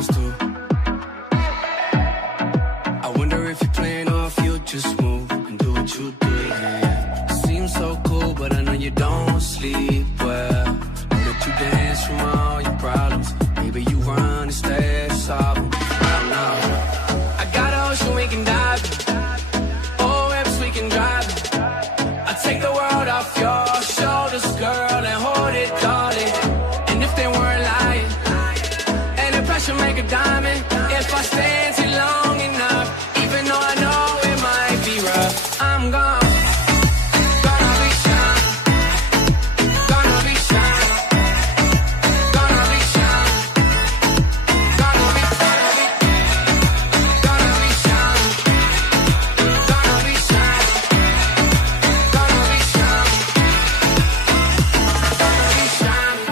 times too. I wonder if you're playing or if you just move and do what you do, yeah. Seems so cool, but I know you don't sleep well. Know that you dance from all your problems. Maybe you run instead of solve them. I don't know. I got an ocean we can dive in. Oh, webs we can drive in. I take the world off your shoulders, girl, and hold it, darling. And if they weren't lying, and the pressure make a diamond. If I stand too long enough, even though I know it might be rough, I'm gone. Gonna be shining. Gonna be shining. Gonna be shining. Gonna be shining. Gonna be shining. Gonna be shining. Gonna be shining. Gonna be shining.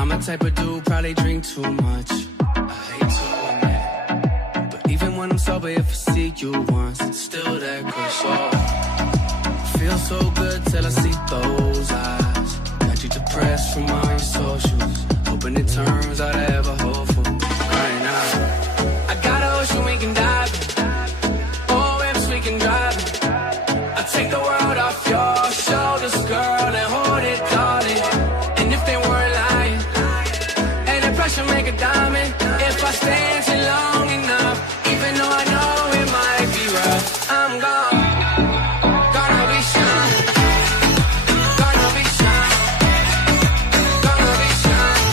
I'm a type of dude, probably drink too much. I hate to admit, but even when I'm sober, if I see you once, it's still that crush. Oh, feels so good till I see those eyes. Got you depressed from all your socials, hoping it turns out ever hopeful. Right now, I got an ocean we can dive in. Oh, webs we can drive in. I take the world off your shoulders, girl, and hold it, darling. And if they weren't lying, and the pressure make a diamond. If I stand too long enough, even though I know it might be rough, I'm gone. Gonna be shining. Gonna be shining. Gonna be shining.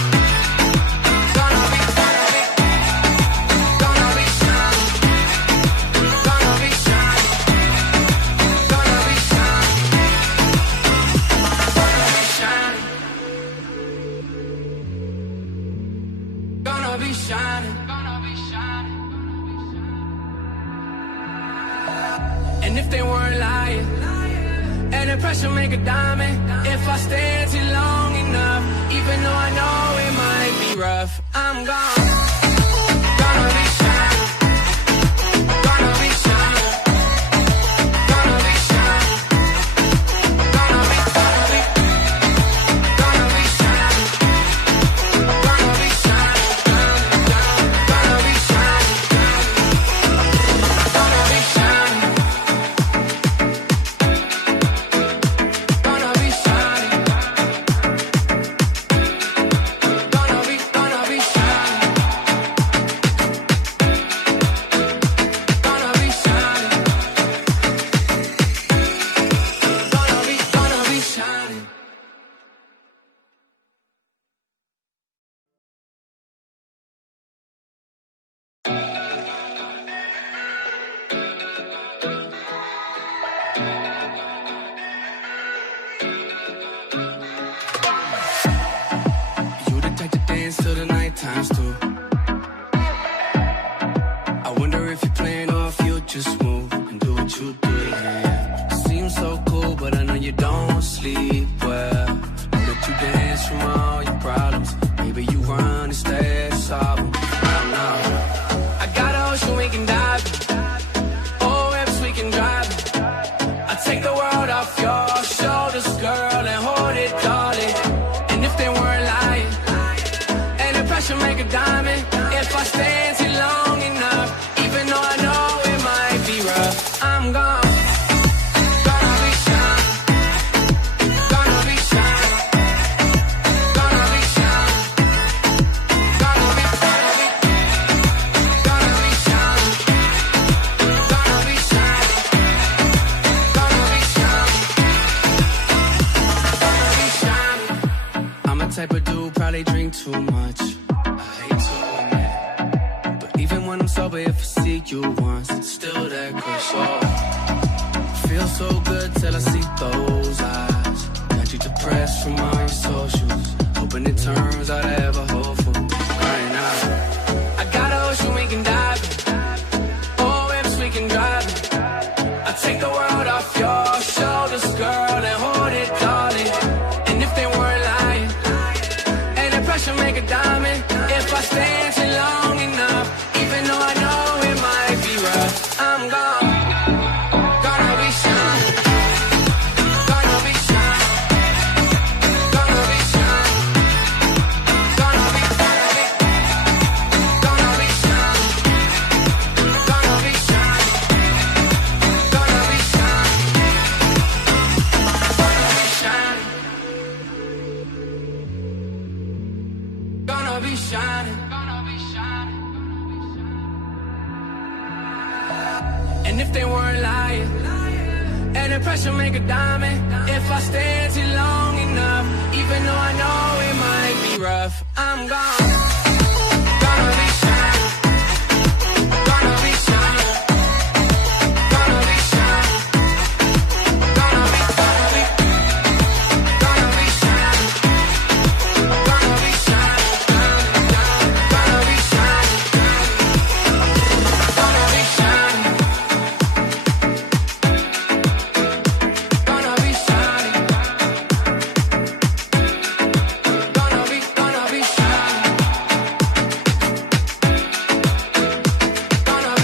Gonna be shining. Gonna be shining. Gonna be shining. Gonna be shining. Gonna be shining. Gonna be shining. And if they weren't lying, and the pressure make a diamond. If I stand too long enough, even though I know it might be rough, I'm gone. Gonna be shining. Gonna be shining. Gonna be shining. Gonna be shining. Gonna be shining. Gonna be shining. Gonna be shining. Gonna be shining. Gonna be shining. Gonna be shining. Gonna be shining. Gonna be shining. You the type to dance till the night times too. I wonder if you're playing or if you just move and do what you do, yeah. Seems so cool, but I know you don't sleep well. Know that you dance from all your problems. Maybe you run instead of solve them. I don't know. I got an ocean we can dive in. Oh, webs we can drive in. I take the world off your shoulders, girl, and hold it, darling. And if they weren't lying, and the pressure make a diamond. If I stand too long enough, even though I know it might be rough, I'm gone. Gonna be shining. Gonna be shining. Gonna be shining. Gonna be shining. Gonna be shining. Gonna be shining. Gonna be shining. Gonna be shining. I'm a type of dude, probably drink too much. I hate to admit, but even when I'm sober, if I see you once, it's still that crush. Oh, feels so good till I see those eyes. Got you depressed from all your socials, hoping it turns out ever hopeful. Right now, I got an ocean we can dive in. Oh, webs we can drive in. I take the world off your shoulders, girl, and hold it, darling. And if they weren't lying, and the pressure make a diamond. If I stand too long enough, even though I know it might be rough, I'm gone. Gonna be shining. Gonna be shining. Gonna be shining. Gonna be shining. Gonna gonna be shining. And if they weren't lying, and the pressure make a diamond. If I stand too long enough, even though I know it might be rough, I'm gone. Gonna be shining. Gonna be shining. Gonna be shining. Gonna be shining. Gonna be shining. Gonna be shining. Gonna be shining. Gonna be shining. Gonna be shining. Gonna be shining. Gonna be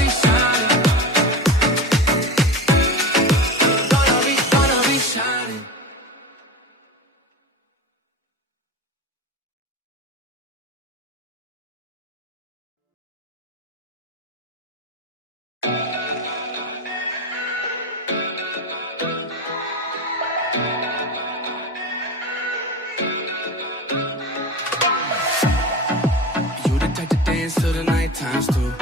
shining. Gonna be shining. You the type to dance till the night times too.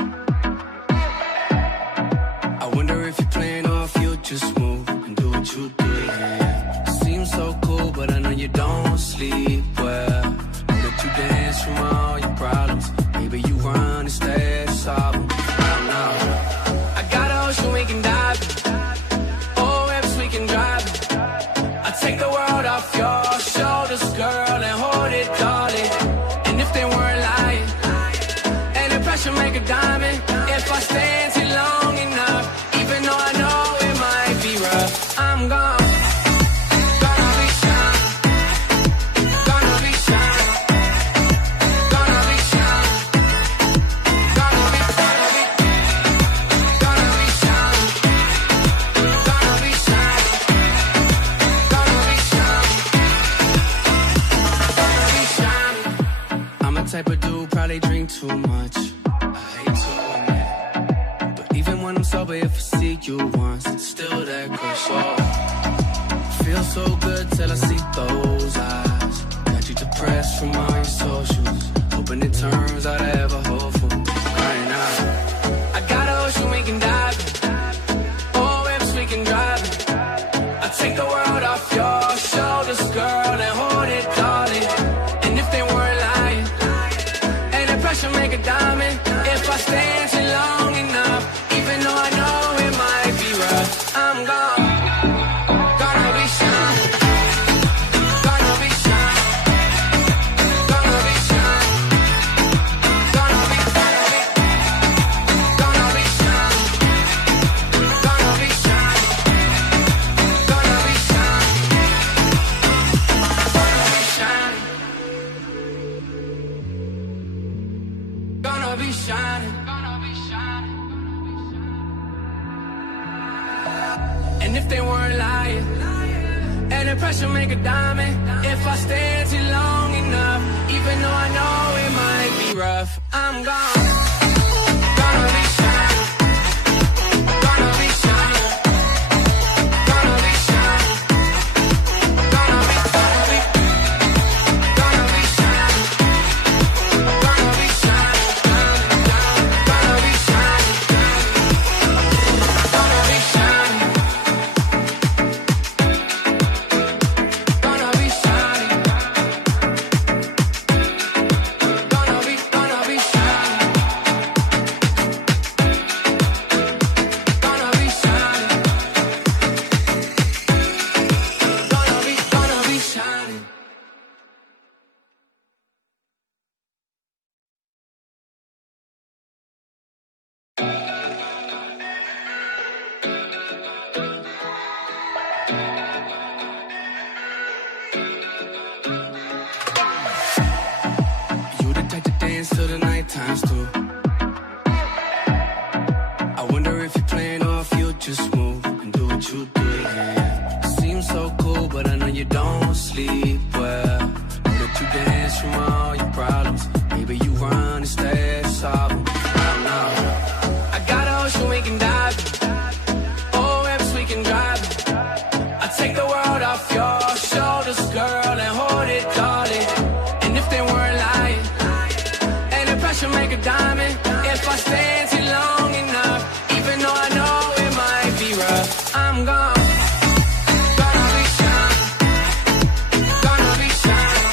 I wonder if you're playing or if you just move and do what you do. Yeah. Seems so cool, but I know you don't sleep well. Know that you dance from all your problems. Maybe you run instead of solve 'em. I don't know. I got an ocean we can dive in. Oh, webs we can drive in. I take the world off your shoulders, girl, and hold it, darling. And if they weren't lying, and the pressure make a diamond. If I stand too long enough, even though I know it might be rough, I'm gone. Gonna be shining. Gonna be shining. Gonna be shining. Gonna be shining. Gonna be shining. Gonna be shining. Gonna be shining. Gonna be shining. I'm a type of dude, probably drink too much. I hate to admit, but even when I'm sober, if I see you once, it's still that crush. Oh, feel so good till I see those eyes. Got you depressed from all your socials, hoping it turns out ever hopeful. Right now, I got an ocean we can dive in. Oh, webs we can drive in. I take the world off your shoulders, girl, and hold it, darling. And if they weren't lying, and the pressure make a diamond. If I stand too long enough, even though I know it might be rough, I'm gone. Gonna be shining. Gonna be shining. Gonna be shining. Gonna be shining. Gonna be shining. Gonna be shining. Gonna be shining. Gonna be shining. Gonna be shining. And if they weren't lying, and the pressure make a diamond. If I stand too long enough, even though I know it might be rough, I'm gone. Gonna be shining. Gonna be shining. Gonna be shining. Gonna be shining. Gonna be shining. Gonna be shining. Gonna be shining. Gonna be shining. Gonna be shining. Gonna be shining. Gonna be shining. Gonna be shining. You the type to dance till the night times too. I wonder if you're playing or if you just move and do what you do. Yeah. Seems so cool, but I know you don't sleep well. Know that you dance from all your problems. Maybe you run instead of solve 'em. I don't know. I got an ocean we can dive in. Oh, webs we can drive in. I take the world off your shoulders, girl, and hold it, darling. And if they weren't lying, pressure make a diamond if I stand too long enough. Even though I know it might be rough, I'm gone. Gonna be shining. Gonna be shining.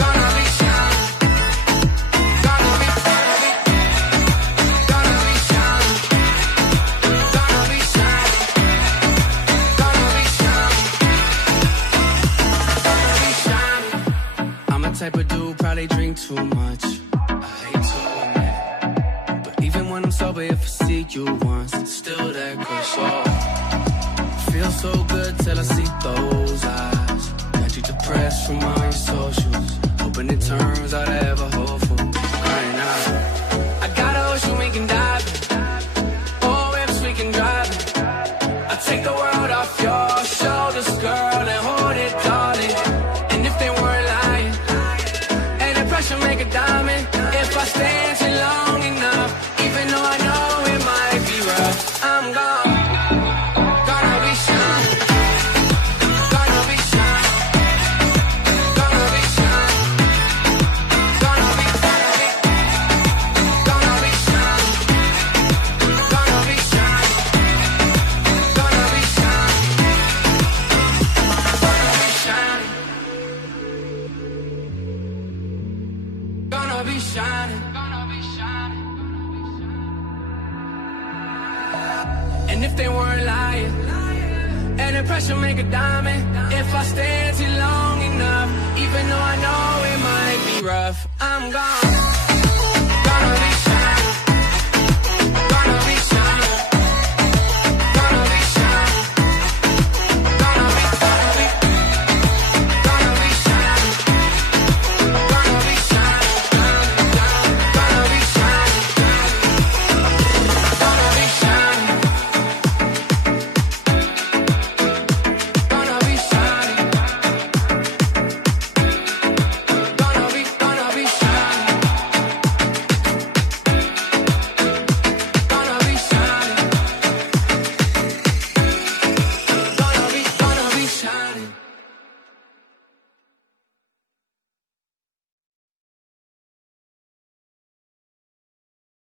Gonna be shining. Gonna be shining. Gonna be shining. Gonna be shining. Gonna be shining. Gonna be shining. I'm a type of dude, probably drink too much. I hate to admit, but even when I'm sober, if I see you once, it's still that crush. Oh, feels so good till I see those eyes. Got you depressed from all your socials, hoping it turns out I ever hopeful. Crying out, I got a ocean we can dive in, or if we can drive it. I take the world off your shoulders, girl, and hold it, darling. And if they weren't lying, and the pressure make a diamond if I stand too long enough. Even though I know it might be rough, I'm gone. Gonna be shining. Gonna be shining. Gonna be shining. Gonna be shining. Gonna be shining. Gonna be shining. Gonna be shining. Gonna be shining. Gonna be shining. And if they weren't lying, and the pressure make a diamond if I stand too long enough. Even though I know it might be rough, I'm gone.